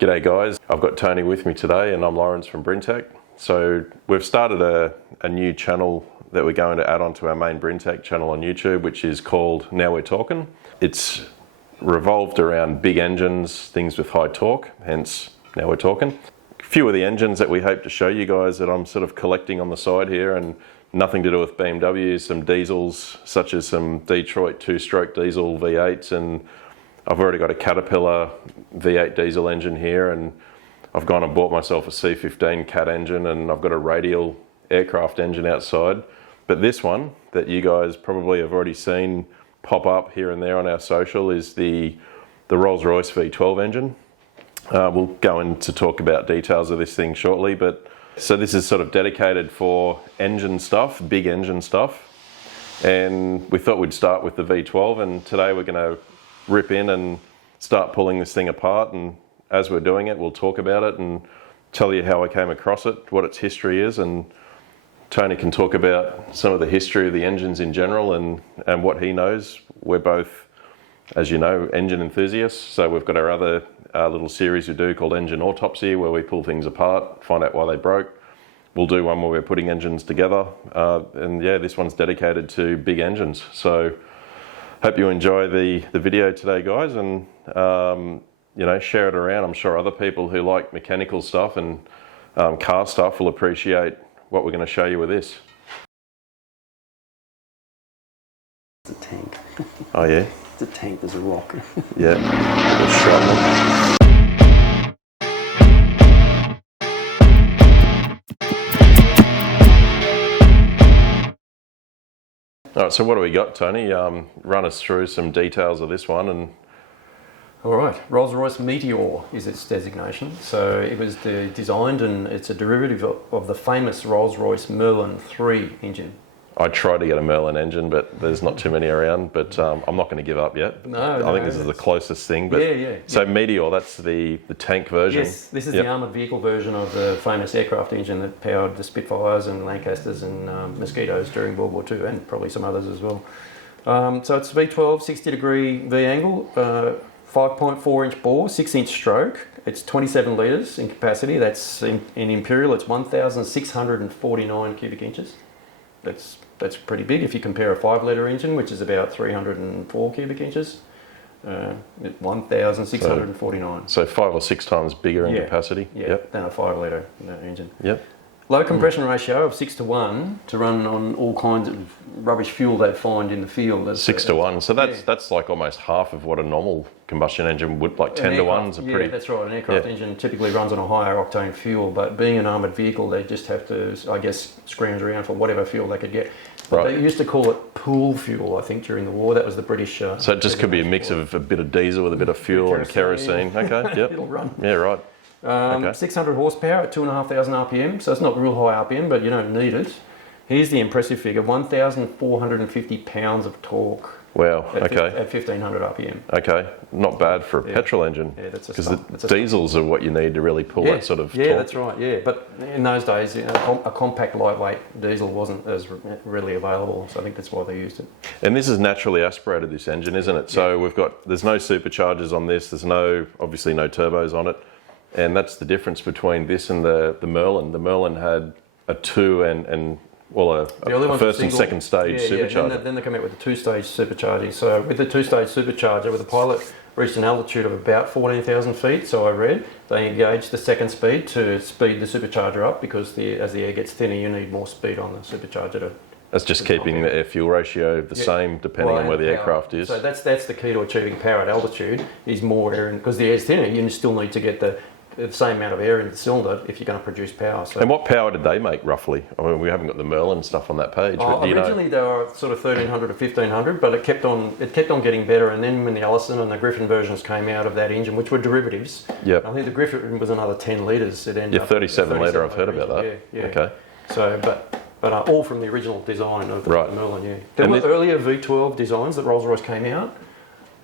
G'day guys, I've got Tony with me today and I'm Lawrence from Brintech. So we've started a new channel that we're going to add onto our main Brintech channel on YouTube, which is called Now We're Torquin. It's revolved around big engines, things with high torque, hence Now We're Torquin. A few of the engines that we hope to show you guys that I'm sort of collecting on the side here, and nothing to do with BMWs, some diesels such as some Detroit 2-stroke diesel V8s, and I've already got a Caterpillar V8 diesel engine here, and I've gone and bought myself a C15 Cat engine, and I've got a radial aircraft engine outside. But this one that you guys probably have already seen pop up here and there on our social is the Rolls-Royce V12 engine. We'll go in to talk about details of this thing shortly, but so this is sort of dedicated for engine stuff, big engine stuff. And we thought we'd start with the V12, and today we're going to rip in and start pulling this thing apart, and as we're doing it we'll talk about it and tell you how I came across it, what its history is, and Tony can talk about some of the history of the engines in general and what he knows. We're both, as you know, engine enthusiasts, so we've got our other little series we do called Engine Autopsy, where we pull things apart, find out why they broke. We'll do one where we're putting engines together, and yeah, this one's dedicated to big engines. So hope you enjoy the video today, guys, and you know, share it around. I'm sure other people who like mechanical stuff and car stuff will appreciate what we're going to show you with this. It's a tank. Oh yeah? It's a tank, there's a rock. Yeah, a shot. All right, so what do we got, Tony? Run us through some details of this one. And All right, Rolls-Royce Meteor is its designation. So it was designed, and it's a derivative of the famous Rolls-Royce Merlin 3 engine. I tried to get a Merlin engine, but there's not too many around, but I'm not going to give up yet. No, I think this is the closest thing. But yeah. So Meteor, that's the tank version. Yes, this is the armoured vehicle version of the famous aircraft engine that powered the Spitfires and Lancasters and Mosquitoes during World War II, and probably some others as well. So it's V12, 60-degree V angle, 5.4-inch bore, 6-inch stroke. It's 27 litres in capacity. That's in imperial. It's 1,649 cubic inches. That's pretty big if you compare a 5-litre engine, which is about 304 cubic inches. 1,649. So 5 or 6 times bigger in capacity. Yeah, than a 5-litre engine. Yep. Low compression ratio of 6:1 to run on all kinds of rubbish fuel they'd find in the field. 6:1. So that's like almost half of what a normal combustion engine would. Like 10-to-1's a pretty. Yeah, that's right. An aircraft engine typically runs on a higher octane fuel, but being an armoured vehicle, they just have to, I guess, scrounge around for whatever fuel they could get. Right. They used to call it pool fuel, I think, during the war. That was the British. So it just could be a mix of a bit of diesel with a bit of fuel and kerosene. Okay. Yep. It'll run. Yeah. Right. 600 horsepower at 2,500 RPM, so it's not real high RPM, but you don't need it. Here's the impressive figure: 1,450 pounds of torque. Wow. At 1,500 RPM. Okay, not bad for a petrol engine. Yeah, that's because the diesels are what you need to really pull that sort of torque. Yeah, that's right. Yeah, but in those days, you know, a compact, lightweight diesel wasn't as readily available, so I think that's why they used it. And this is naturally aspirated, this engine, isn't it? So there's no superchargers on this. There's obviously no turbos on it. And that's the difference between this and the Merlin. The Merlin had a 2 and a first and second stage supercharger. Yeah. Then they come out with a 2-stage supercharging. So with the 2-stage supercharger, with the pilot reached an altitude of about 14,000 feet, so I read, they engaged the second speed to speed the supercharger up, because as the air gets thinner, you need more speed on the supercharger. That's just keeping the air-fuel ratio the same, depending on where the aircraft is. So that's the key to achieving power at altitude, is more air, because the air's thinner, you still need to get the same amount of air in the cylinder if you're going to produce power. So. And what power did they make roughly? I mean, we haven't got the Merlin stuff on that page. But Originally they were sort of 1,300 to 1,500, but it kept on getting better. And then when the Allison and the Griffin versions came out of that engine, which were derivatives, I think the Griffin was another 10 litres. It ended up 37 litre. I've heard about that. Yeah. Okay. So, but all from the original design of the Merlin. Yeah. There were earlier V12 designs that Rolls-Royce came out.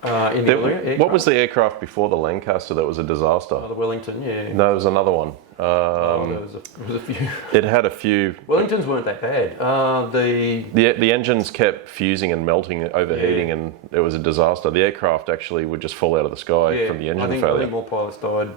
What was the aircraft before the Lancaster that was a disaster? The Wellington, yeah. No, there was another one. There was a few. It had a few. Wellingtons weren't that bad. The engines kept fusing and melting, overheating, and it was a disaster. The aircraft actually would just fall out of the sky from the engine failure. I think more pilots died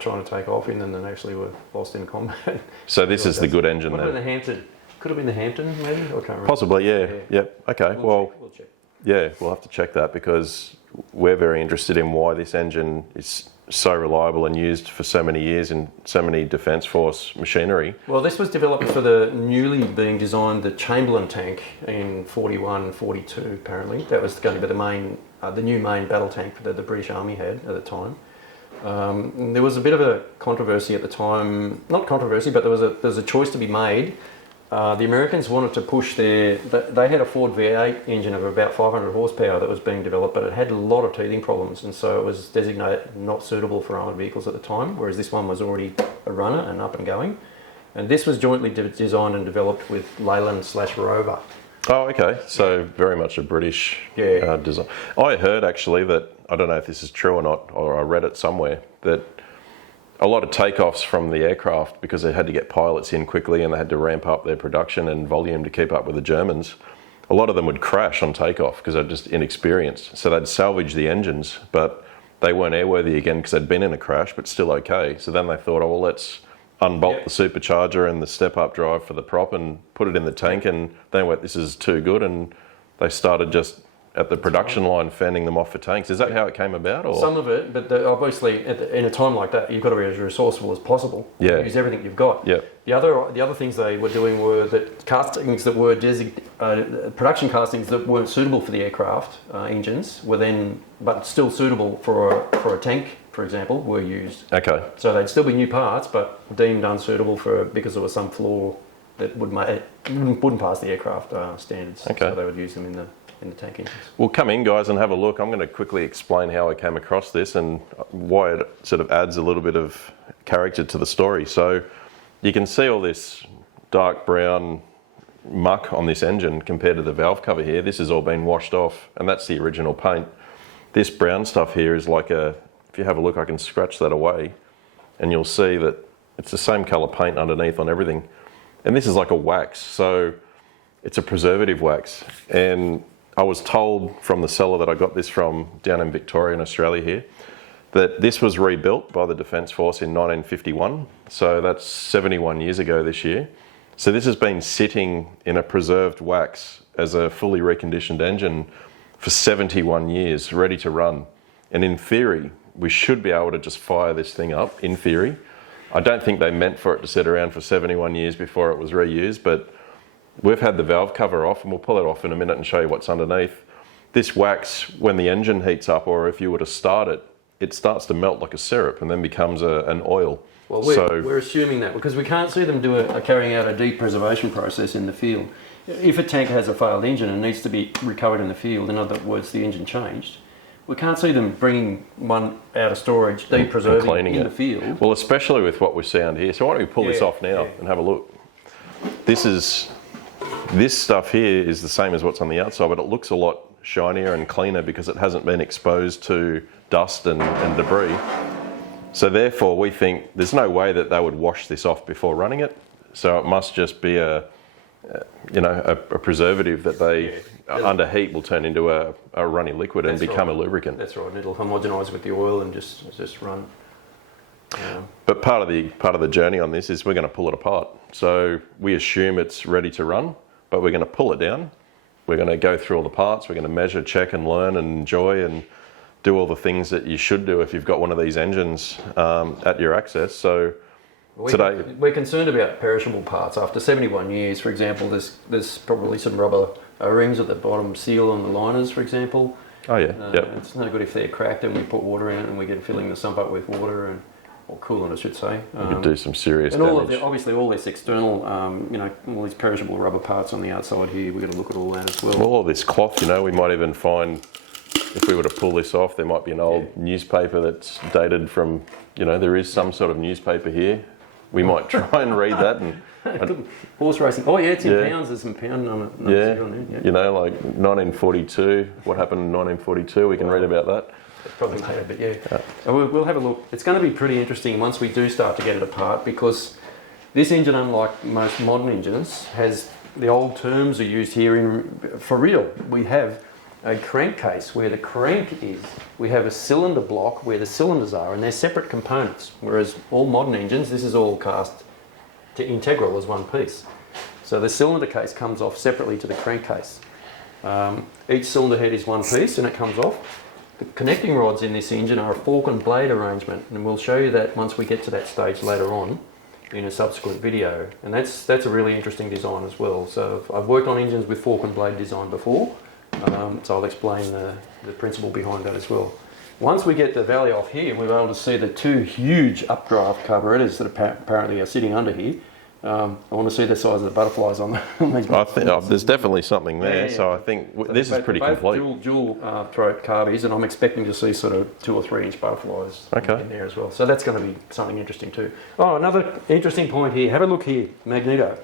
trying to take off in than actually were lost in combat. So this is the good engine then. Could have been the Hampton, maybe? I can't remember. Possibly, yeah. Yep. Okay. We'll check. Yeah, we'll have to check that because we're very interested in why this engine is so reliable and used for so many years in so many Defence Force machinery. Well, this was developed for the newly being designed the Chamberlain tank in 41, 42 apparently. That was going to be the new main battle tank that the British Army had at the time. There was a bit of a controversy at the time, not controversy, but there was a choice to be made. The Americans wanted to push they had a Ford V8 engine of about 500 horsepower that was being developed, but it had a lot of teething problems, and so it was designated not suitable for armoured vehicles at the time, whereas this one was already a runner and up and going. And this was jointly designed and developed with Leyland/Rover. Oh, okay. So very much a British design. I heard actually that, I don't know if this is true or not, or I read it somewhere, that a lot of takeoffs from the aircraft, because they had to get pilots in quickly and they had to ramp up their production and volume to keep up with the Germans, a lot of them would crash on takeoff because they're just inexperienced. So they'd salvage the engines, but they weren't airworthy again because they'd been in a crash, but still okay. So then they thought, oh, well, let's unbolt the supercharger and the step-up drive for the prop and put it in the tank, and they went, this is too good, and they started just at the production line fanning them off for tanks. Is that how it came about? Or? Some of it, but obviously in a time like that, you've got to be as resourceful as possible. Yeah. Use everything you've got. Yeah. The other things they were doing were that castings that were production castings that weren't suitable for the aircraft engines were then, but still suitable for a tank, for example, were used. Okay. So they'd still be new parts, but deemed unsuitable because there was some flaw that wouldn't pass the aircraft standards. Okay. So they would use them in the tank engines. Well, come in, guys, and have a look. I'm going to quickly explain how I came across this and why it sort of adds a little bit of character to the story. So you can see all this dark brown muck on this engine compared to the valve cover here. This has all been washed off, and that's the original paint. This brown stuff here is like if you have a look, I can scratch that away, and you'll see that it's the same colour paint underneath on everything. And this is like a wax, so it's a preservative wax. And I was told from the seller that I got this from down in Victoria in Australia here, that this was rebuilt by the Defence Force in 1951. So that's 71 years ago this year. So this has been sitting in a preserved wax as a fully reconditioned engine for 71 years, ready to run. And in theory, we should be able to just fire this thing up, in theory. I don't think they meant for it to sit around for 71 years before it was reused, but we've had the valve cover off, and we'll pull it off in a minute and show you what's underneath. This wax, when the engine heats up, or if you were to start it, it starts to melt like a syrup and then becomes an oil. Well, we're assuming that because we can't see them carrying out a deep preservation process in the field. If a tank has a failed engine and needs to be recovered in the field, in other words, the engine changed, we can't see them bringing one out of storage, deep preserving in the field. Well, especially with what we see under here. So why don't we pull this off now and have a look. This stuff here is the same as what's on the outside, but it looks a lot shinier and cleaner because it hasn't been exposed to dust and debris. So therefore, we think there's no way that they would wash this off before running it. So it must just be a preservative that they, under heat, will turn into a runny liquid and become a lubricant. That's right. It'll homogenise with the oil and just run. But part of the journey on this is we're going to pull it apart. So we assume it's ready to run, but we're going to pull it down. We're going to go through all the parts. We're going to measure, check and learn and enjoy and do all the things that you should do if you've got one of these engines at your access. So today we're concerned about perishable parts. After 71 years, for example, there's probably some rubber O-rings at the bottom seal on the liners, for example. Oh yeah, It's no good if they're cracked and we put water in it and we get filling the sump up with water or coolant, I should say. You could do some serious and damage. Obviously all this external, all these perishable rubber parts on the outside here, we've got to look at all that as well. Well, all this cloth, we might even find, if we were to pull this off, there might be an old newspaper that's dated from, there is some sort of newspaper here. We might try and read that. And horse racing. Oh yeah, it's in pounds. There's some pound on it. Like 1942. What happened in 1942? We can read about that. probably later, but yeah. So we'll have a look. It's going to be pretty interesting once we do start to get it apart, because this engine, unlike most modern engines, has the old terms are used here for real. We have a crankcase where the crank is. We have a cylinder block where the cylinders are, and they're separate components. Whereas all modern engines, this is all cast to integral as one piece. So the cylinder case comes off separately to the crankcase. Each cylinder head is one piece and it comes off. The connecting rods in this engine are a fork and blade arrangement, and we'll show you that once we get to that stage later on in a subsequent video. And that's a really interesting design as well. So I've worked on engines with fork and blade design before, so I'll explain the principle behind that as well. Once we get the valley off here, we'll be able to see the two huge updraft carburetors that apparently are sitting under here. I want to see the size of the butterflies on these. I think there's definitely something there, so I think so this is pretty complete. Dual throat carbies, and I'm expecting to see sort of 2 or 3 inch butterflies in there as well. So that's going to be something interesting too. Oh, another interesting point here. Have a look here, magneto.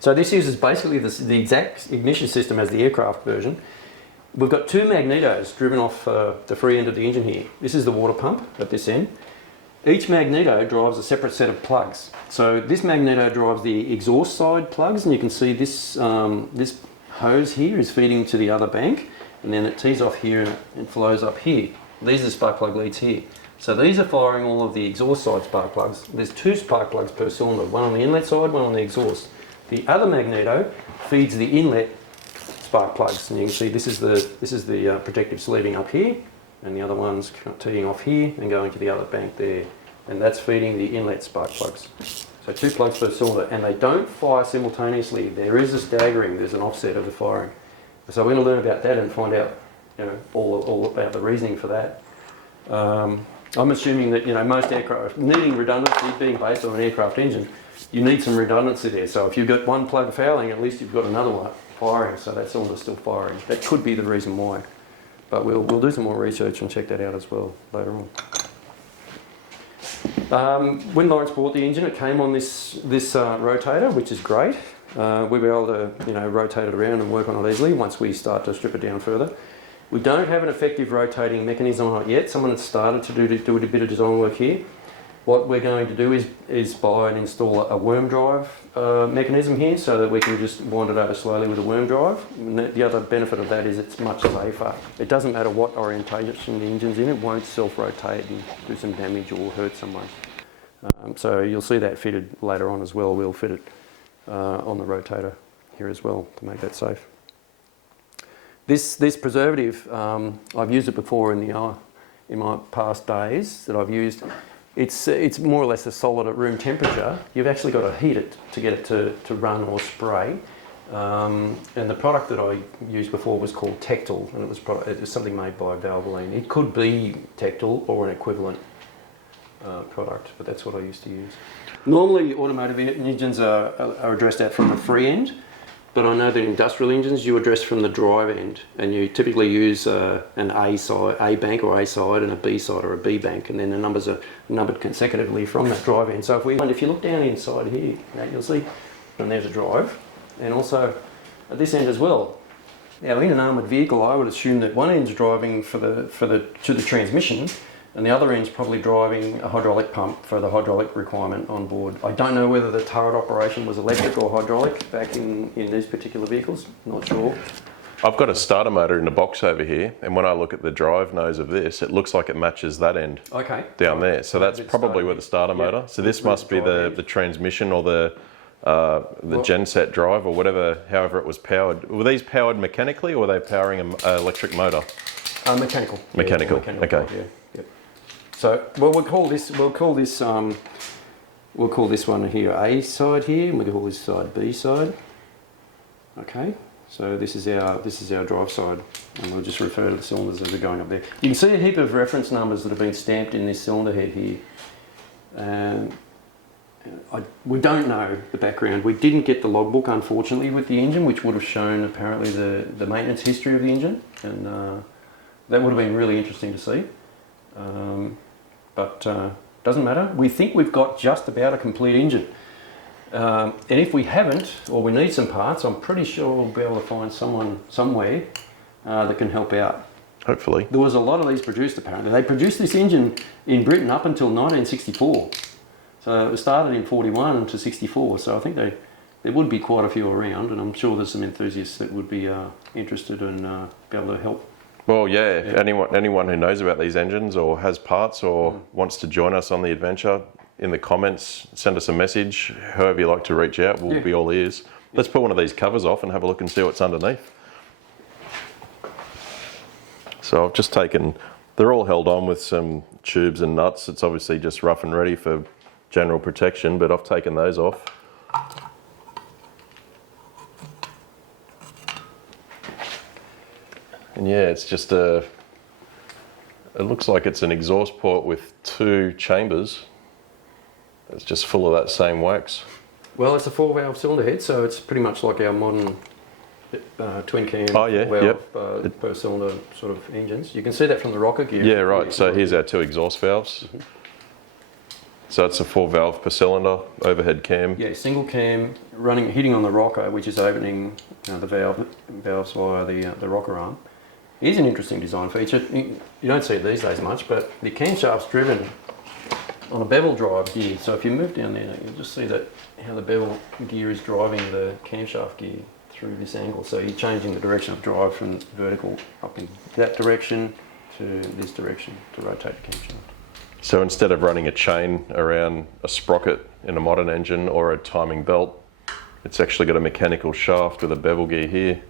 So this uses basically the exact ignition system as the aircraft version. We've got 2 magnetos driven off the free end of the engine here. This is the water pump at this end. Each magneto drives a separate set of plugs. So this magneto drives the exhaust side plugs, and you can see this this hose here is feeding to the other bank, and then it tees off here and flows up here. These are the spark plug leads here. So these are firing all of the exhaust side spark plugs. There's 2 spark plugs per cylinder, one on the inlet side, one on the exhaust. The other magneto feeds the inlet spark plugs, and you can see this is the protective sleeving up here, and the other one's teeing off here and going to the other bank there, and that's feeding the inlet spark plugs. So 2 plugs per cylinder, and they don't fire simultaneously. There is a staggering, there's an offset of the firing. So we're going to learn about that and find out, all about the reasoning for that. I'm assuming that most aircraft needing redundancy, being based on an aircraft engine, you need some redundancy there. So if you've got one plug fouling, at least you've got another one firing, so that cylinder's still firing. That could be the reason why. But we'll do some more research and check that out as well later on. When Lawrence bought the engine, it came on this rotator, which is great. We'll be able to rotate it around and work on it easily once we start to strip it down further. We don't have an effective rotating mechanism on it yet. Someone has started to do a bit of design work here. What we're going to do is buy and install a worm drive mechanism here, so that we can just wind it over slowly with a worm drive. And the other benefit of that is it's much safer. It doesn't matter what orientation the engine's in, it won't self-rotate and do some damage or hurt someone. So you'll see that fitted later on as well. We'll fit it on the rotator here as well to make that safe. This preservative, I've used it before in my past days that I've used. It's more or less a solid at room temperature. You've actually got to heat it to get it to run or spray. And the product that I used before was called Tectal, and it was something made by Valvoline. It could be Tectal or an equivalent product, but that's what I used to use. Normally automotive engines are addressed out from the free end, but I know that industrial engines you address from the drive end, and you typically use an A bank or A side and a B side or a B bank, and then the numbers are numbered consecutively from that drive end. So if you look down inside here, you'll see, and there's a drive, and also at this end as well. Now in an armoured vehicle, I would assume that one end's driving to the transmission, and the other end's probably driving a hydraulic pump for the hydraulic requirement on board. I don't know whether the turret operation was electric or hydraulic back in these particular vehicles, not sure. I've got a starter motor in the box over here, and when I look at the drive nose of this, it looks like it matches that end down there. So that's probably where the starter motor. So this must be the transmission or the genset drive or whatever, however it was powered. Were these powered mechanically or were they powering an electric motor? Mechanical. Mechanical. Okay. Drive, yeah. So we'll call this one here A side here, and we'll call this side B side. Okay. So this is our drive side, and we'll just refer to the cylinders as they're going up there. You can see a heap of reference numbers that have been stamped in this cylinder head here. We don't know the background. We didn't get the logbook, unfortunately, with the engine, which would have shown apparently the maintenance history of the engine, and that would have been really interesting to see. But doesn't matter. We think we've got just about a complete engine. And if we haven't, or we need some parts, I'm pretty sure we'll be able to find someone somewhere that can help out. Hopefully. There was a lot of these produced apparently. They produced this engine in Britain up until 1964. So it started in 41 to 64. So I think there would be quite a few around, and I'm sure there's some enthusiasts that would be interested and be able to help. Well, yeah, if anyone who knows about these engines or has parts or wants to join us on the adventure, in the comments, send us a message. However you like to reach out, we'll be all ears. Let's pull one of these covers off and have a look and see what's underneath. So I've just taken, they're all held on with some tubes and nuts. It's obviously just rough and ready for general protection, but I've taken those off. And yeah, it's just it looks like it's an exhaust port with 2 chambers. It's just full of that same wax. Well, it's a 4-valve cylinder head, so it's pretty much like our modern twin cam valve per cylinder sort of engines. You can see that from the rocker gear. Yeah, right. So here's our 2 exhaust valves. Mm-hmm. So it's a 4-valve per cylinder, overhead cam. Yeah, single cam hitting on the rocker, which is opening the valves via the rocker arm. Here's an interesting design feature. You don't see it these days much, but the camshaft's driven on a bevel drive gear. So if you move down there, you'll just see that how the bevel gear is driving the camshaft gear through this angle. So you're changing the direction of drive from vertical up in that direction to this direction to rotate the camshaft. So instead of running a chain around a sprocket in a modern engine or a timing belt, it's actually got a mechanical shaft with a bevel gear here.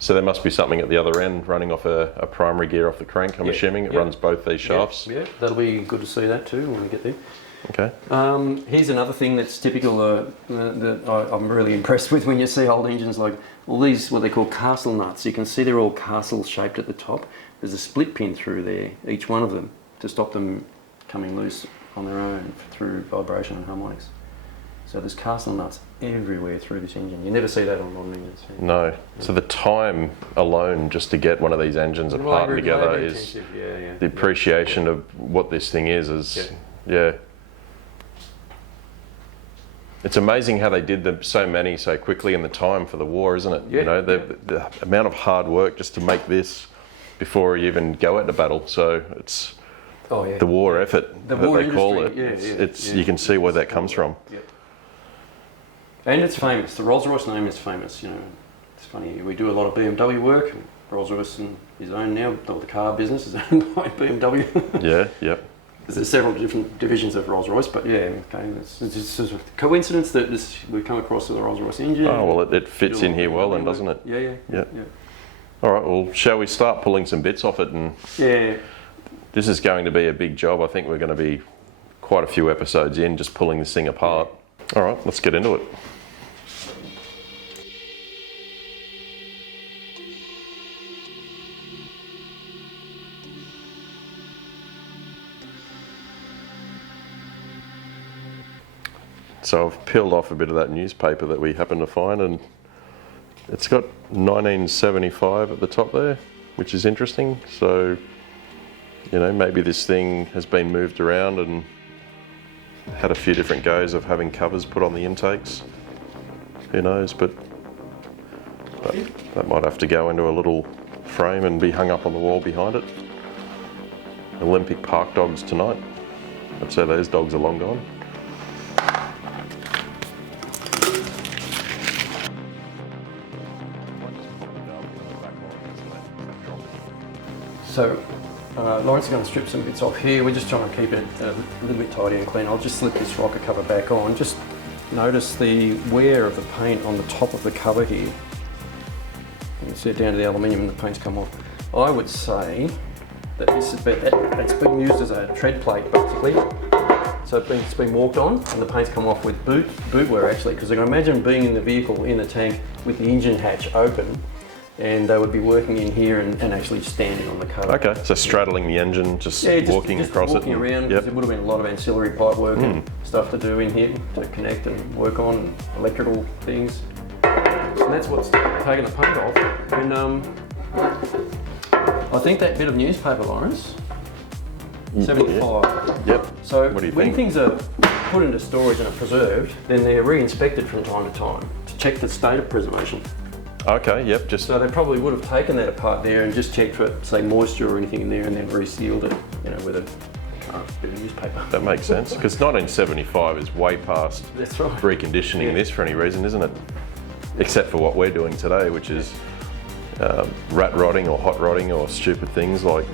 So there must be something at the other end running off a primary gear off the crank, I'm assuming. It runs both these shafts. Yeah, that'll be good to see that too when we get there. Okay. Here's another thing that's typical that I'm really impressed with when you see old engines, like all these, what they call castle nuts. You can see they're all castle shaped at the top. There's a split pin through there, each one of them, to stop them coming loose on their own through vibration and harmonics. So there's castle nuts everywhere through this engine. You never see that on modern engines. No. So the time alone just to get one of these engines apart and together is the appreciation of what this thing is It's amazing how they did so many so quickly in the time for the war, isn't it? Yeah, you know, the amount of hard work just to make this before you even go into battle. So it's the war effort that they call it. You can see where that comes from. Yeah. And it's famous. The Rolls-Royce name is famous. You know, it's funny. We do a lot of BMW work. Rolls-Royce is owned now. The car business is owned by BMW. Yep. There's several different divisions of Rolls-Royce, but it's just a coincidence that we come across with the Rolls-Royce engine. Oh well, it fits in here well, then, doesn't it? Yeah. All right. Well, shall we start pulling some bits off it? And this is going to be a big job. I think we're going to be quite a few episodes in just pulling this thing apart. All right, let's get into it. So I've peeled off a bit of that newspaper that we happened to find, and it's got 1975 at the top there, which is interesting. So, you know, maybe this thing has been moved around and had a few different goes of having covers put on the intakes. Who knows, but that might have to go into a little frame and be hung up on the wall behind it. Olympic park dogs tonight. I'd say those dogs are long gone. So Lawrence is going to strip some bits off here. We're just trying to keep it a little bit tidy and clean. I'll just slip this rocker cover back on. Just notice the wear of the paint on the top of the cover here. You can see it down to the aluminium and the paint's come off. I would say that it's been used as a tread plate basically. So it's been walked on and the paint's come off with boot wear actually, because I can imagine being in the vehicle in the tank with the engine hatch open, and they would be working in here and actually standing on the cover. Okay, so straddling the engine, just walking across it. Walking around, because there would have been a lot of ancillary pipe work and stuff to do in here to connect and work on electrical things. And that's what's taken the paint off. And I think that bit of newspaper, Lawrence, 75. Yep. So what do you when think? things are put into storage and are preserved, then they're re-inspected from time to time to check the state of preservation. Okay, yep, just So they probably would have taken that apart there and just checked for, say, moisture or anything in there, and then resealed it, you know, with a bit of newspaper. that makes sense, because 1975 is way past That's right. reconditioning this for any reason, isn't it? Except for what we're doing today, which is rat rotting or hot rodding or stupid things like,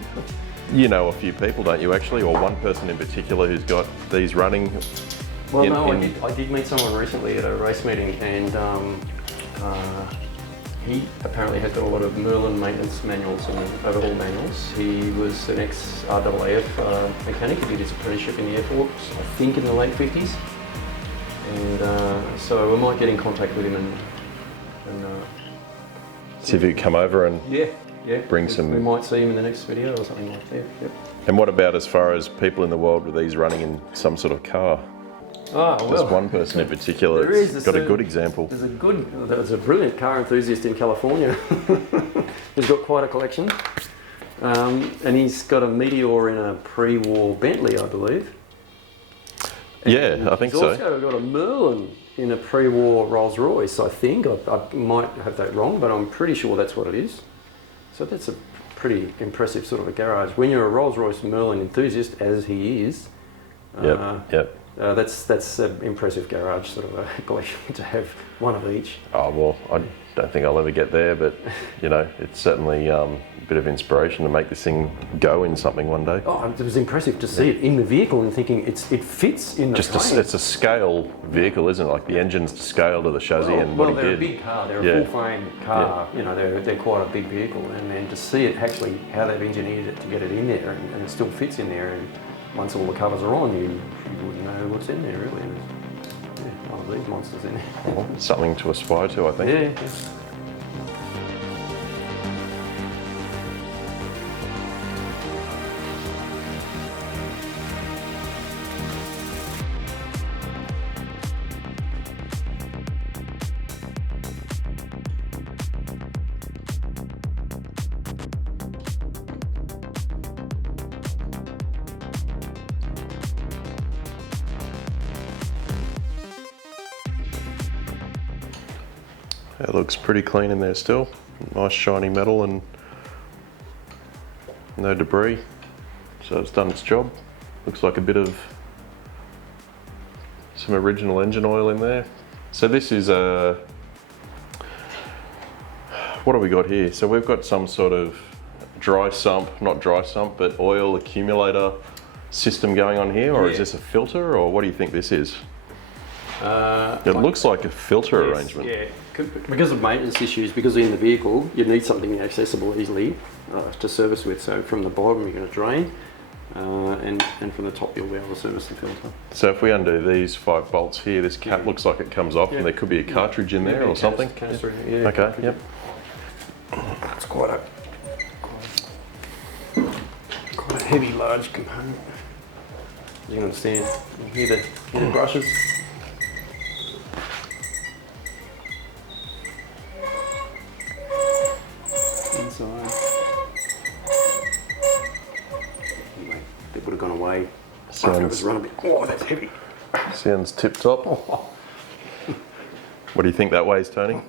you know, a few people, don't you actually, or one person in particular who's got these running. Well, I did meet someone recently at a race meeting, and he apparently has got a lot of Merlin maintenance manuals and overhaul manuals. He was an ex-RAAF mechanic. He did his apprenticeship in the Air Force, I think in the late 50s. And so we might get in contact with him and See if you come over and yeah, bring some. We might see him in the next video or something like that. Yep. And what about as far as people in the world with these running in some sort of car? Oh, well, There's one person in particular that's got a good example. There's a brilliant car enthusiast in California who's got quite a collection. And he's got a Meteor in a pre-war Bentley, I believe. Yeah, I think so. He's also got a Merlin in a pre-war Rolls-Royce, I think. I might have that wrong, but I'm pretty sure that's what it is. So that's a pretty impressive sort of a garage. When you're a Rolls-Royce Merlin enthusiast, as he is, Yep. that's an impressive garage sort of a collection to have one of each. Oh, well, I don't think I'll ever get there, but, you know, it's certainly a bit of inspiration to make this thing go in something one day. Oh, it was impressive to see it in the vehicle and thinking it fits in the frame. It's a scale vehicle, isn't it? Like the engine's scale to the chassis and what he did. Well, they're a big car. They're a full-frame car. Yeah. You know, they're quite a big vehicle, and then to see it actually how they've engineered it to get it in there, and it still fits in there. And once all the covers are on, you wouldn't know what's in there really. Yeah, one of these monsters in there. Well, something to aspire to, I think. Yeah. It looks pretty clean in there still. Nice shiny metal and no debris. So it's done its job. Looks like a bit of some original engine oil in there. So this is a, what have we got here? So we've got some sort of not dry sump, but oil accumulator system going on here, or is this a filter, or what do you think this is? It looks like a filter arrangement. Yeah, because of maintenance issues, because in the vehicle, you need something accessible easily to service with. So from the bottom, you're going to drain, and from the top, you'll be able to service the filter. So if we undo these 5 bolts here, this cap looks like it comes off, and there could be a cartridge in there or something. Okay, yep. It's quite a heavy, large component. You can understand. You hear the brushes. Inside. Anyway, it would have gone away. After it was run a bit. Oh, that's heavy. Sounds tip top. What do you think that weighs, Tony?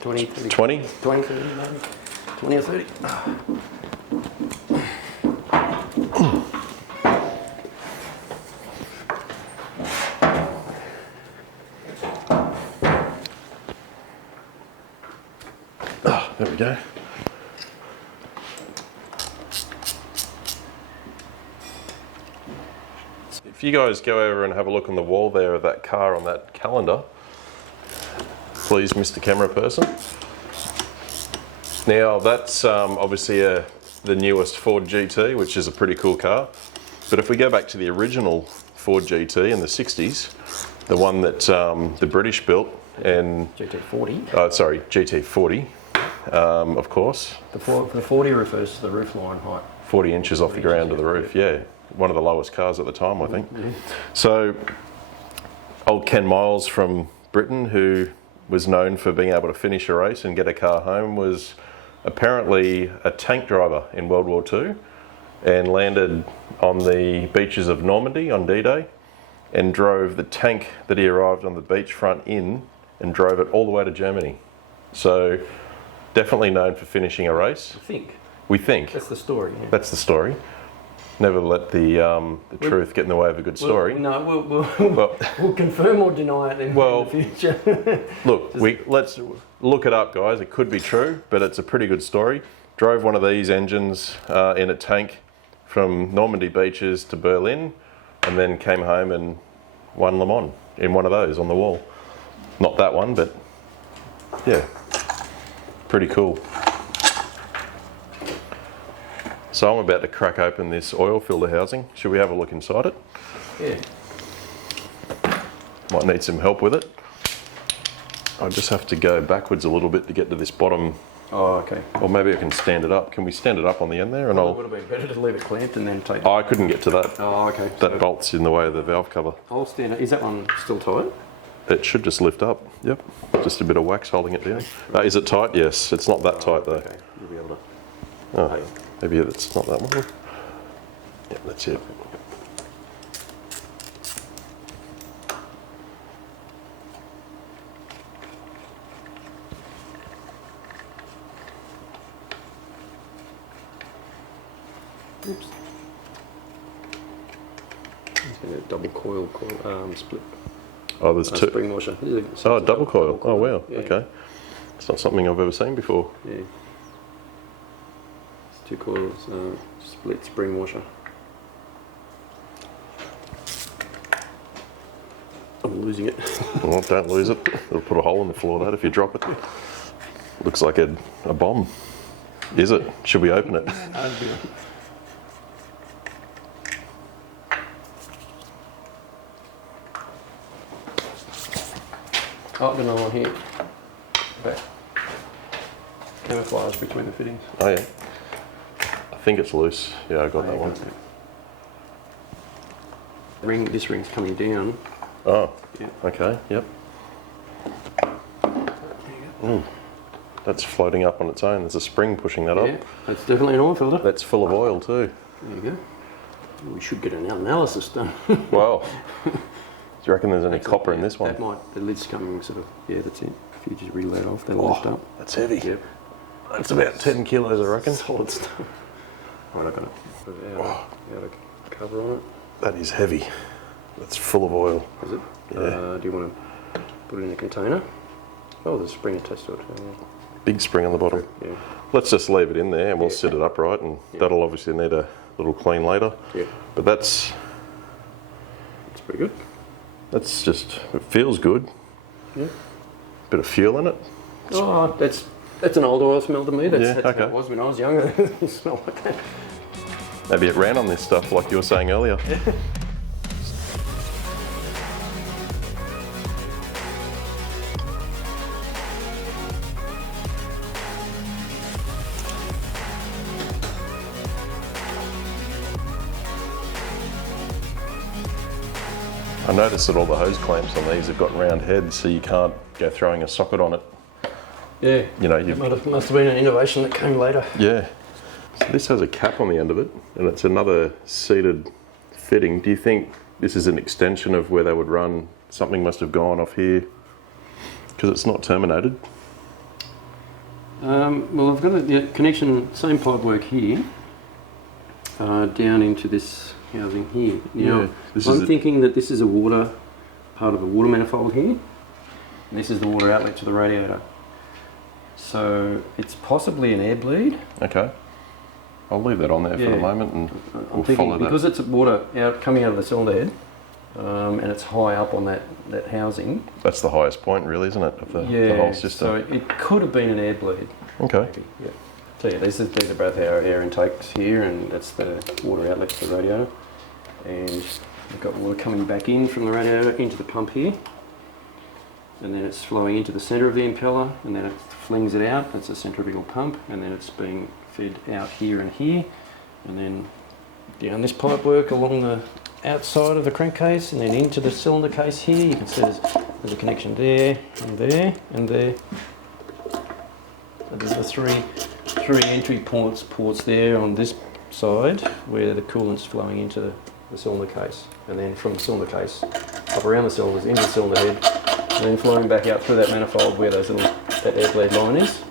20? 20? 20, 30, maybe. 20 or 30. There we go. If you guys go over and have a look on the wall there of that car on that calendar, please, Mr. Camera Person. Now that's obviously the newest Ford GT, which is a pretty cool car. But if we go back to the original Ford GT in the 60s, the one that the British built, and GT40. Sorry, GT40. Of course. The 40 refers to the roof line height. 40 inches off the ground to the roof, yeah. One of the lowest cars at the time, I think. Yeah. So, old Ken Miles from Britain, who was known for being able to finish a race and get a car home, was apparently a tank driver in World War II and landed on the beaches of Normandy on D-Day and drove the tank that he arrived on the beachfront in and drove it all the way to Germany. So definitely known for finishing a race. I think. We think. That's the story. Yeah. That's the story. Never let the truth get in the way of a good story. We'll confirm or deny it in the future. Look, let's look it up, guys. It could be true, but it's a pretty good story. Drove one of these engines in a tank from Normandy beaches to Berlin, and then came home and won Le Mans in one of those on the wall. Not that one, but yeah, pretty cool. So I'm about to crack open this oil filter housing. Should we have a look inside it? Yeah. Might need some help with it. I just have to go backwards a little bit to get to this bottom. Oh, okay. Or maybe I can stand it up. Can we stand it up on the end there? And It would have been better to leave it clamped and then take it. I couldn't get to that. Oh, okay. That bolt's in the way of the valve cover. I'll stand it. Is that one still tight? It should just lift up. Yep. Just a bit of wax holding it down. Is it tight? Yes. It's not that tight though. Okay. You'll be able to. Oh, maybe it's not that one. Yep, that's it. Oops. It's a double coil split. Oh, there's two. Spring washer. Oh, double coil. Oh, wow. Yeah. Okay. It's not something I've ever seen before. Yeah. It's two coils, split spring washer. I'm losing it. Well, don't lose it. It'll put a hole in the floor, that, if you drop it. Looks like a bomb. Is it? Should we open it? Oh, got another one here. Back. Camouflage between the fittings. Oh, yeah. I think it's loose. Yeah, I got that one. This ring's coming down. Oh, Yeah. okay. Yep. That's floating up on its own. There's a spring pushing that Yeah, up. that's definitely an oil filter. That's full of oil too. There you go. We should get an analysis done. Wow. Do you reckon there's any copper in this one? That might, the lid's coming sort of, yeah, that's it. If you just reel that off, that'll lift up. That's heavy. Yep. That's about 10 kilos, I reckon. Solid stuff. Right, I've got to put it out of cover on it. That is heavy. That's full of oil. Is it? Yeah. Do you want to put it in a container? Oh, there's a spring attached to it. Big spring on the bottom. Yeah. Let's just leave it in there and we'll set it upright, and that'll obviously need a little clean later. Yeah. But that's pretty good. That's just, it feels good. Yeah. Bit of fuel in it. Oh, that's an old oil smell to me. That's okay. how it was when I was younger. It smelled like that. Maybe it ran on this stuff like you were saying earlier. I noticed that all the hose clamps on these have got round heads, so you can't go throwing a socket on it. Yeah. You know, It must have been an innovation that came later. Yeah. So this has a cap on the end of it, and it's another seated fitting. Do you think this is an extension of where they would run? Something must have gone off here because it's not terminated. Well, I've got a connection, same pipe work here, down into this housing here. Now, I'm thinking that this is part of a water manifold here. And this is the water outlet to the radiator. So it's possibly an air bleed. Okay. I'll leave that on there for the moment, and we'll follow that. Because it's water coming out of the cylinder head, and it's high up on that housing. That's the highest point, really, isn't it, of the whole system? So it could have been an air bleed. Okay. Maybe, yeah. So yeah, these are both our air intakes here, and that's the water outlet to the radiator. And we've got water coming back in from the radiator into the pump here. And then it's flowing into the centre of the impeller, and then it flings it out. That's a centrifugal pump, and then it's being fed out here and here, and then down this pipe work along the outside of the crankcase, and then into the cylinder case here. You can see there's a connection there, and there, and there. So there's the three entry ports there on this side where the coolant's flowing into the cylinder case, and then from the cylinder case up around the cylinders into the cylinder head, and then flowing back out through that manifold where that air bleed line is,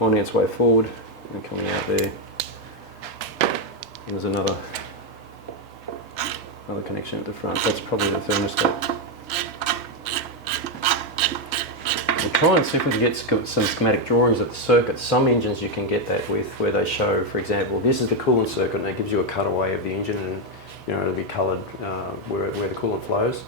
finding its way forward and coming out there. And there's another connection at the front. That's probably the thermostat. We'll try and see if we can get some schematic drawings of the circuit. Some engines you can get that with, where they show, for example, this is the coolant circuit, and it gives you a cutaway of the engine, and it'll be coloured where the coolant flows.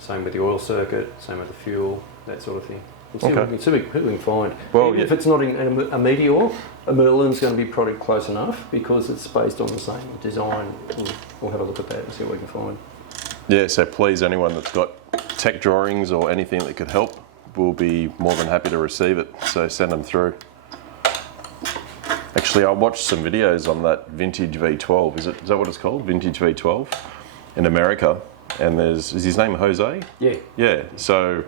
Same with the oil circuit, same with the fuel, that sort of thing. We'll see what we can find. Well, if it's not in a Meteor, a Merlin's going to be probably close enough because it's based on the same design. We'll have a look at that and see what we can find. Yeah, so please, anyone that's got tech drawings or anything that could help, we'll be more than happy to receive it. So send them through. Actually, I watched some videos on that vintage V12. Is that what it's called? Vintage V12 in America. And is his name Jose? Yeah. Yeah. So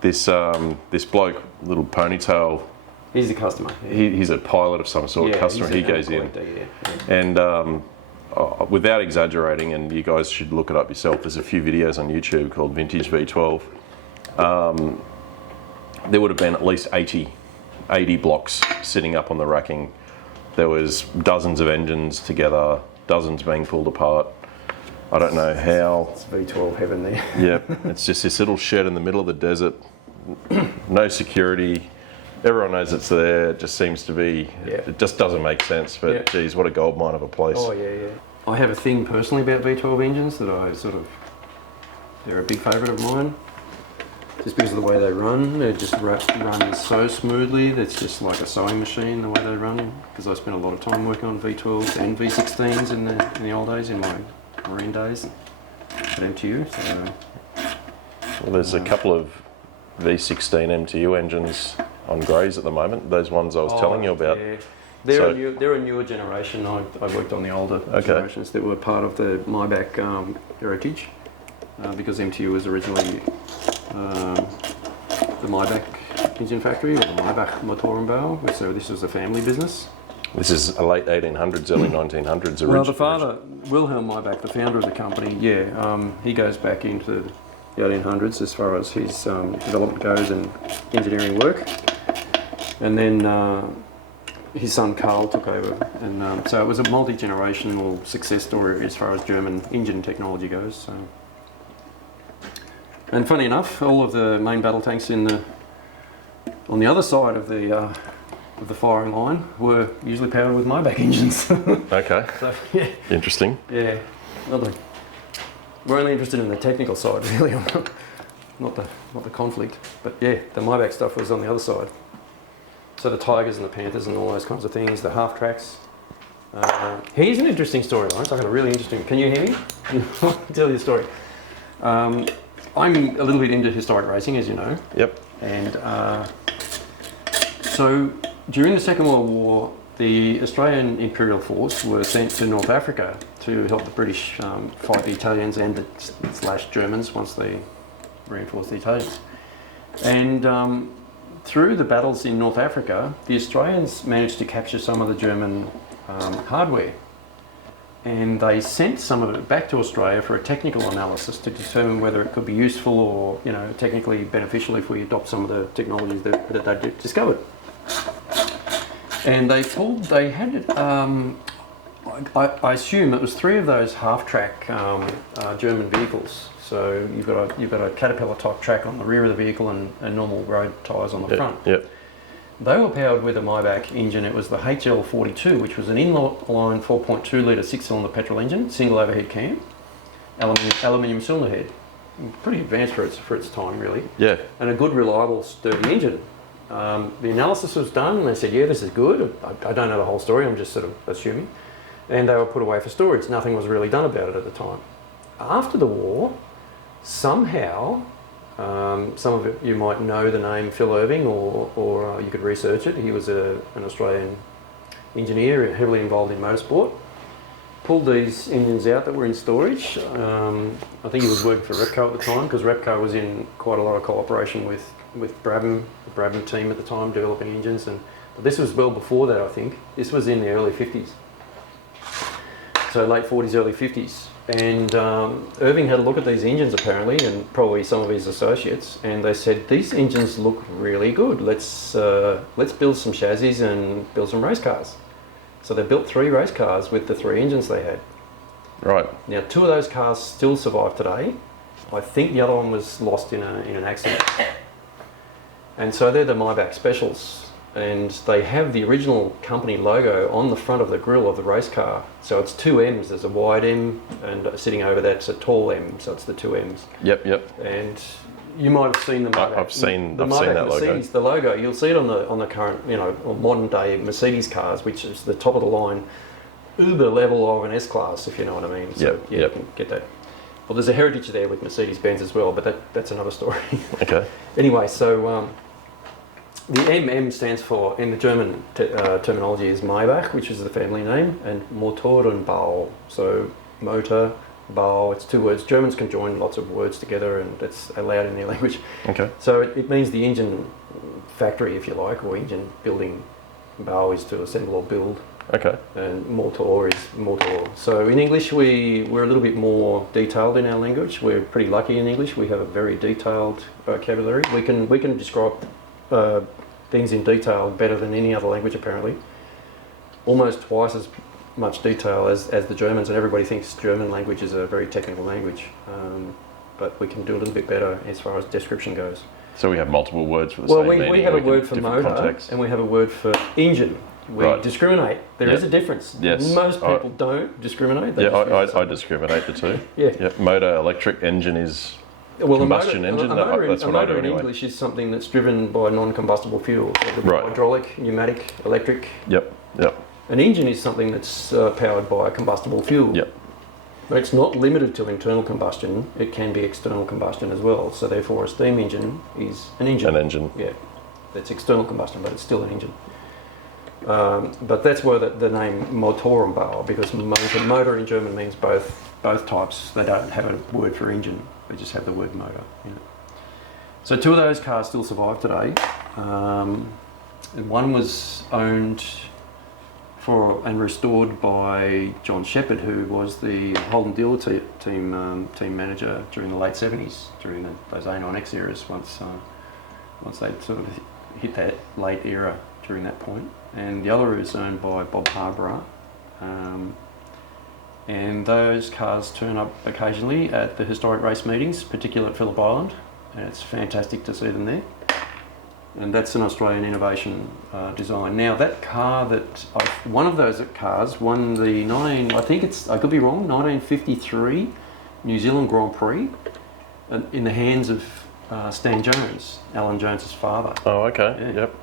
this bloke, little ponytail. He's the customer. He's a pilot of some sort. Customer. He goes in, and without exaggerating, and you guys should look it up yourself. There's a few videos on YouTube called Vintage V12. There would have been at least 80 blocks sitting up on the racking. There was dozens of engines together, dozens being pulled apart. I don't know how. It's V12 heaven there. Yeah, it's just this little shed in the middle of the desert. No security. Everyone knows it's there. It just seems to be, it just doesn't make sense. But geez, what a goldmine of a place. Oh, yeah. I have a thing personally about V12 engines that they're a big favourite of mine. Just because of the way they run. They just run so smoothly. It's just like a sewing machine the way they run. Because I spent a lot of time working on V12s and V16s in the old days, in my marine days at MTU. So, well, there's a couple of V16 MTU engines on greys at the moment. Those ones I was telling you about. Yeah. They're a newer generation. I worked on the older generations that were part of the Maybach heritage, because MTU was originally the Maybach engine factory, or the Maybach Motorenbau. So this was a family business. This is a late 1800s, early 1900s original. Well, the father, Wilhelm Maybach, the founder of the company, he goes back into the 1800s as far as his development goes and engineering work. And then his son Carl took over. And so it was a multi-generational success story as far as German engine technology goes. So. And funny enough, all of the main battle tanks on the other side of the firing line were usually powered with Maybach engines. Okay. So, yeah. Interesting. Yeah. We're only interested in the technical side, really, not the conflict. But yeah, the Maybach stuff was on the other side. So the Tigers and the Panthers and all those kinds of things, the half tracks. Here's an interesting story, Lawrence. I got a really interesting. Can you hear me? I'll tell you a story. I'm a little bit into historic racing, as you know. Yep. And so during the Second World War, the Australian Imperial Force were sent to North Africa to help the British fight the Italians and the Germans once they reinforced the Italians. And through the battles in North Africa, the Australians managed to capture some of the German hardware. And they sent some of it back to Australia for a technical analysis to determine whether it could be useful or, technically beneficial if we adopt some of the technologies that they discovered. And I assume it was 3 of those half-track German vehicles. So you've got a Caterpillar type track on the rear of the vehicle and normal road tyres on the front. Yep. They were powered with a Maybach engine. It was the HL42, which was an inline 4.2 litre 6-cylinder petrol engine, single overhead cam, aluminium cylinder head. Pretty advanced for its time, really. Yeah. And a good, reliable, sturdy engine. The analysis was done, and they said, yeah, this is good. I don't know the whole story, I'm just sort of assuming. And they were put away for storage. Nothing was really done about it at the time. After the war, somehow, some of it, you might know the name Phil Irving, or you could research it. He was an Australian engineer heavily involved in motorsport. Pulled these engines out that were in storage. I think he was working for Repco at the time, because Repco was in quite a lot of cooperation with Brabham, the Brabham team at the time, developing engines. But this was well before that, I think. This was in the early 50s. So late 40s, early 50s. And Irving had a look at these engines apparently, and probably some of his associates, and they said these engines look really good. Let's build some chassis and build some race cars. So they built 3 race cars with the 3 engines they had. Right. Now 2 of those cars still survive today. I think the other one was lost in an accident. And so they're the Maybach Specials. And they have the original company logo on the front of the grille of the race car. So it's 2 M's. There's a wide M, and sitting over that's a tall M. So it's the 2 M's. Yep. And you might have seen the Maybach. I've seen that Mercedes, logo. the logo. You'll see it on the current, modern day Mercedes cars, which is the top of the line, uber level of an S class, if you know what I mean. So you can get that. Well, there's a heritage there with Mercedes-Benz as well, but that's another story. Okay. Anyway, so. The MM stands for, in the German terminology, is Maybach, which is the family name, and Motorenbau. So motor, Bau, it's 2 words. Germans can join lots of words together, and that's allowed in their language. Okay. So it means the engine factory, if you like, or engine building. Bau is to assemble or build. Okay. And motor is motor. So in English, we're a little bit more detailed in our language. We're pretty lucky in English. We have a very detailed vocabulary. We can describe things in detail better than any other language apparently. Almost twice as much detail as the Germans, and everybody thinks German language is a very technical language. But we can do a little bit better as far as description goes. So we have multiple words for the same meaning. Well, we have a word for motor, context. and we have a word for engine. We discriminate. There is a difference. Yes. Most people don't discriminate. They I discriminate the two. Yeah. Motor, electric, engine is well, combustion engine. That's what I do in anyway. English is something that's driven by non-combustible fuel. So Right. Hydraulic, pneumatic, electric. Yep. An engine is something that's powered by combustible fuel. Yep. But it's not limited to internal combustion. It can be external combustion as well. So therefore, a steam engine is an engine. An engine. Yeah. It's external combustion, but it's still an engine. But that's where the name Motorenbau, because motor in German means both types. They don't have a word for engine. They just have the word motor. So 2 of those cars still survive today. And one was owned and restored by John Shepherd, who was the Holden dealer team manager during the late 70s, during those A9X eras, once they'd sort of hit that late era during that point. And the other is owned by Bob Harbour. And those cars turn up occasionally at the historic race meetings, particularly at Phillip Island, and it's fantastic to see them there. And that's an Australian innovation design. Now that car one of those cars won the I could be wrong, 1953 New Zealand Grand Prix in the hands of Stan Jones, Alan Jones's father. Oh, okay. Yeah. Yep.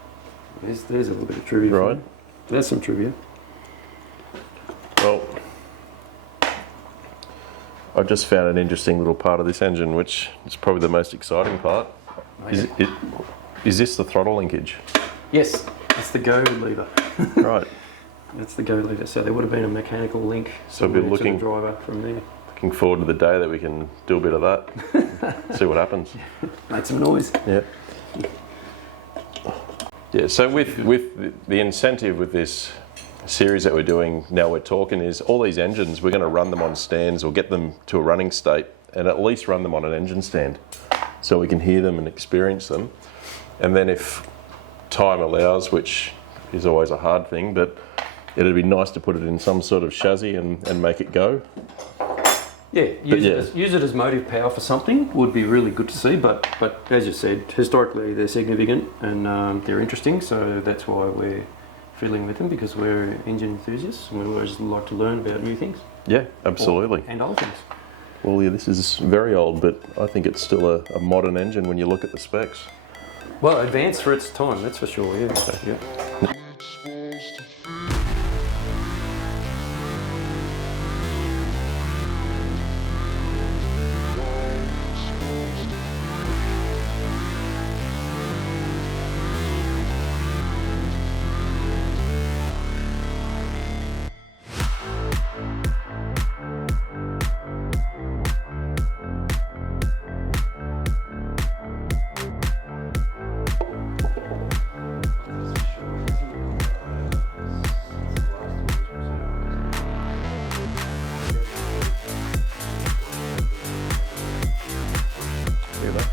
There's a little bit of trivia. Right. There's some trivia. Well, I just found an interesting little part of this engine, which is probably the most exciting part. Is this the throttle linkage? Yes, it's the go lever. Right. That's the go lever. So there would have been a mechanical link So we'll be to the driver from there. Looking forward to the day that we can do a bit of that. See what happens. Make some noise. Yeah. Yeah. So with the incentive with this series that we're doing, Now We're Torquin, is all these engines, we're going to run them on stands or get them to a running state and at least run them on an engine stand so we can hear them and experience them. And then if time allows, which is always a hard thing, but it'd be nice to put it in some sort of chassis and make it go. Yeah, use it as motive power for something would be really good to see, but as you said, historically they're significant and they're interesting, so that's why we're fiddling with them, because we're engine enthusiasts and we always like to learn about new things. Yeah, absolutely. And old things. Well, yeah, this is very old, but I think it's still a modern engine when you look at the specs. Well, advanced for its time, that's for sure, yeah. Yeah.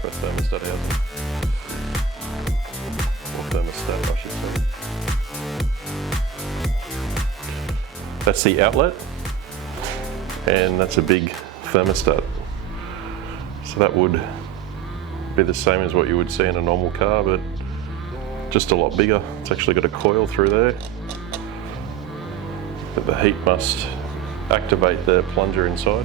for a thermostat housing. Or thermostat, I should say. That's the outlet, and that's a big thermostat. So that would be the same as what you would see in a normal car, but just a lot bigger. It's actually got a coil through there, but the heat must activate the plunger inside.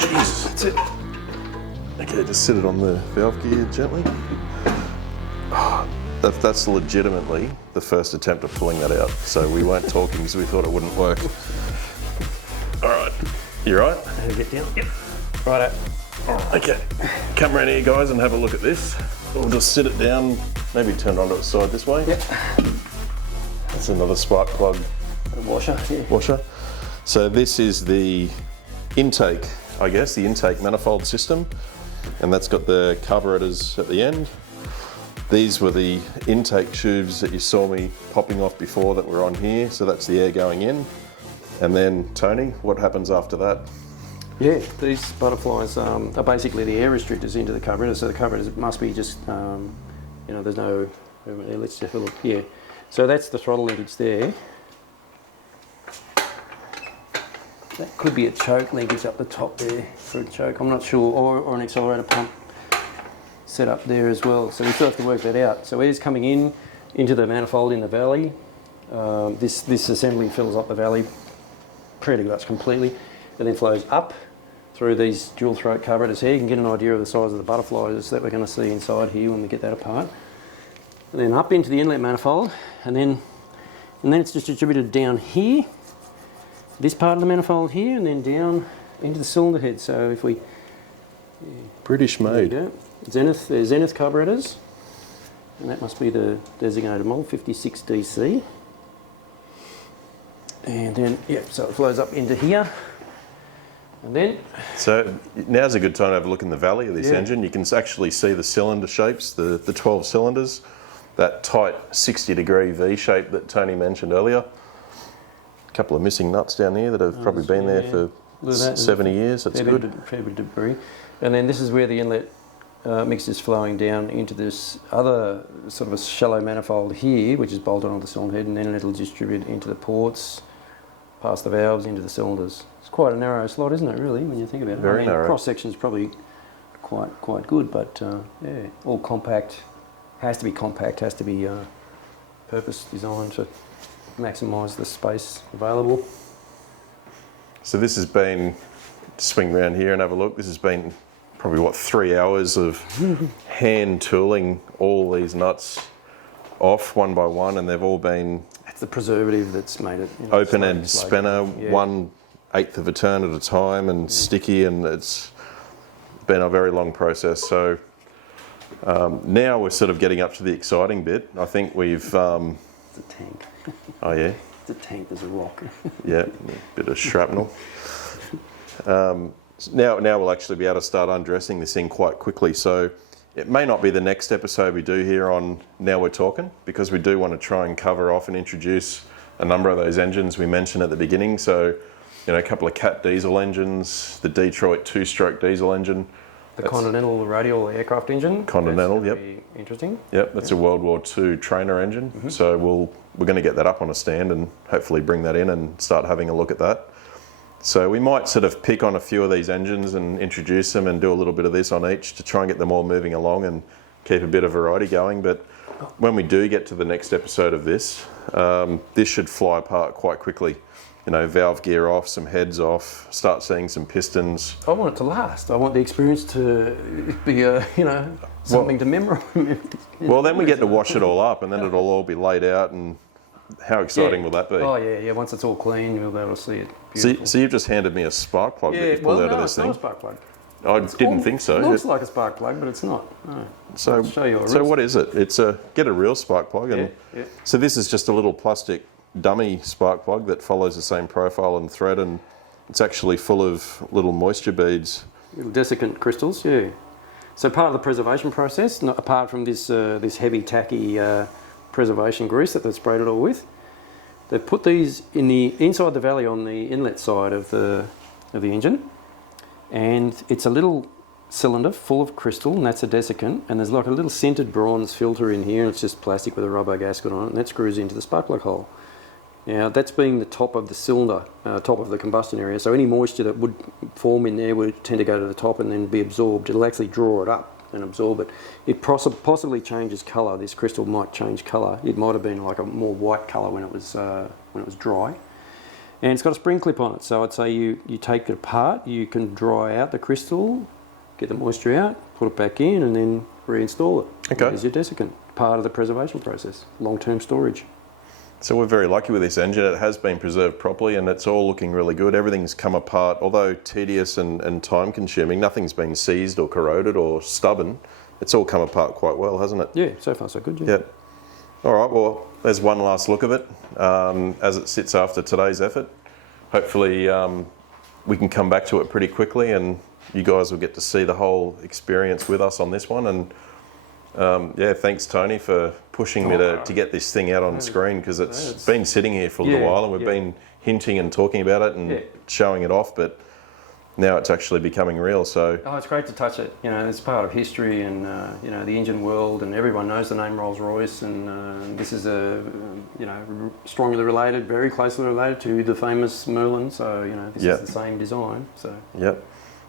Jesus, that's it. Okay, just sit it on the valve gear gently. That's legitimately the first attempt of pulling that out, so we weren't talking because we thought it wouldn't work. All right, you right? Get down. Yep. Righto. Okay, come around here, guys, and have a look at this. We'll just sit it down, maybe turn it onto its side this way. Yep. That's another spark plug Washer. Yeah. washer. So this is the intake, I guess, the intake manifold system, and that's got the carburetors at the end. These were the intake tubes that you saw me popping off before that were on here, so that's the air going in. And then, Tony, what happens after that? Yeah, these butterflies are basically the air restrictors into the carburetor, so the carburetors must be just, you know, there's no, let's just have a look, yeah. So that's the throttle linkage there. That could be a choke linkage up the top there for a choke, I'm not sure, or an accelerator pump set up there as well. So we still have to work that out. So air's coming in into the manifold in the valley. This assembly fills up the valley pretty much completely, and then flows up through these dual throat carburetors here. You can get an idea of the size of the butterflies that we're going to see inside here when we get that apart. And then up into the inlet manifold, and then it's just distributed down here, this part of the manifold here, and then down into the cylinder head. So if we... British made. Zenith, there's Zenith carburetors, and that must be the designated model, 56 DC. And then, yeah, so it flows up into here. And then... So now's a good time to have a look in the valley of this engine. You can actually see the cylinder shapes, the 12 cylinders, that tight 60-degree V shape that Tony mentioned earlier. A couple of missing nuts down here that have probably been there for 70 years. That's good. Fair bit of debris. And then this is where the inlet mix is flowing down into this other sort of a shallow manifold here, which is bolted onto the cylinder head, and then it'll distribute into the ports, past the valves, into the cylinders. It's quite a narrow slot, isn't it, really, when you think about it? Very narrow. Cross-section is probably quite good, but yeah, all compact. Has to be compact, has to be purpose designed to maximise the space available. So this has been, swing around here and have a look, this has been probably, what, 3 hours of hand tooling all these nuts off one by one, and they've all been... It's the preservative that's made it... You know, open-end spinner, 1/8 of a turn at a time, and sticky, and it's been a very long process. So now we're sort of getting up to the exciting bit. I think we've... It's a tank. Oh yeah? It's a tank, there's a rock. Yeah, a bit of shrapnel. Now we'll actually be able to start undressing this thing quite quickly. So it may not be the next episode we do here on Now We're Talking, because we do want to try and cover off and introduce a number of those engines we mentioned at the beginning. So, you know, a couple of Cat diesel engines, the Detroit 2-stroke diesel engine. The Continental radial aircraft engine. Continental, yep. Interesting. Yep, that's a World War II trainer engine. Mm-hmm. So we're going to get that up on a stand and hopefully bring that in and start having a look at that. So we might sort of pick on a few of these engines and introduce them and do a little bit of this on each to try and get them all moving along and keep a bit of variety going. But when we do get to the next episode of this, this should fly apart quite quickly. You know, valve gear off, some heads off, start seeing some pistons. I want it to last. I want the experience to be, you know, something to memorize. Well, then we get to wash it all up, and then it'll all be laid out, and how exciting will that be? Oh yeah. Once it's all clean, you'll be able to see it. Beautiful. So you've just handed me a spark plug that you've pulled out of this thing. It's not a spark plug. I didn't think so. It looks like a spark plug, but it's not. No. So, I'll show you what is it? It's get a real spark plug, and so this is just a little plastic dummy spark plug that follows the same profile and thread, and it's actually full of little moisture beads. Little desiccant crystals, yeah. So part of the preservation process, not apart from this this heavy, tacky preservation grease that they've sprayed it all with, they've put these in the inside the valley on the inlet side of the engine, and it's a little cylinder full of crystal, and that's a desiccant, and there's like a little sintered bronze filter in here, and it's just plastic with a rubber gasket on it, and that screws into the spark plug hole. Now that's being the top of the cylinder, top of the combustion area, so any moisture that would form in there would tend to go to the top and then be absorbed. It'll actually draw it up and absorb it. It possibly changes colour. This crystal might change colour. It might have been like a more white colour when it was dry. And it's got a spring clip on it, so I'd say you take it apart, you can dry out the crystal, get the moisture out, put it back in, and then reinstall it. Okay. There's your desiccant, part of the preservation process, long-term storage. So we're very lucky with this engine. It has been preserved properly, and it's all looking really good. Everything's come apart, although tedious and time-consuming. Nothing's been seized or corroded or stubborn. It's all come apart quite well, hasn't it? Yeah, so far so good. Yeah. Yep. All right, well, there's one last look of it as it sits after today's effort. Hopefully we can come back to it pretty quickly, and you guys will get to see the whole experience with us on this one. And yeah, thanks Tony for pushing me to get this thing out on screen, because it's been sitting here for a little while, and we've been hinting and talking about it and showing it off, but now it's actually becoming real. So it's great to touch it. You know, it's part of history, and you know, the engine world, and everyone knows the name Rolls-Royce, and this is you know, strongly related, very closely related to the famous Merlin. So you know, this is the same design. So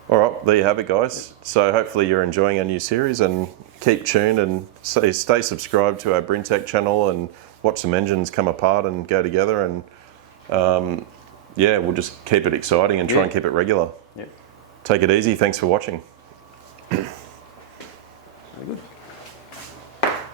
all right, there you have it, guys. So hopefully you're enjoying our new series, and keep tuned and stay subscribed to our Brintech channel and watch some engines come apart and go together, and yeah, we'll just keep it exciting and try and keep it regular. Take it easy. Thanks for watching.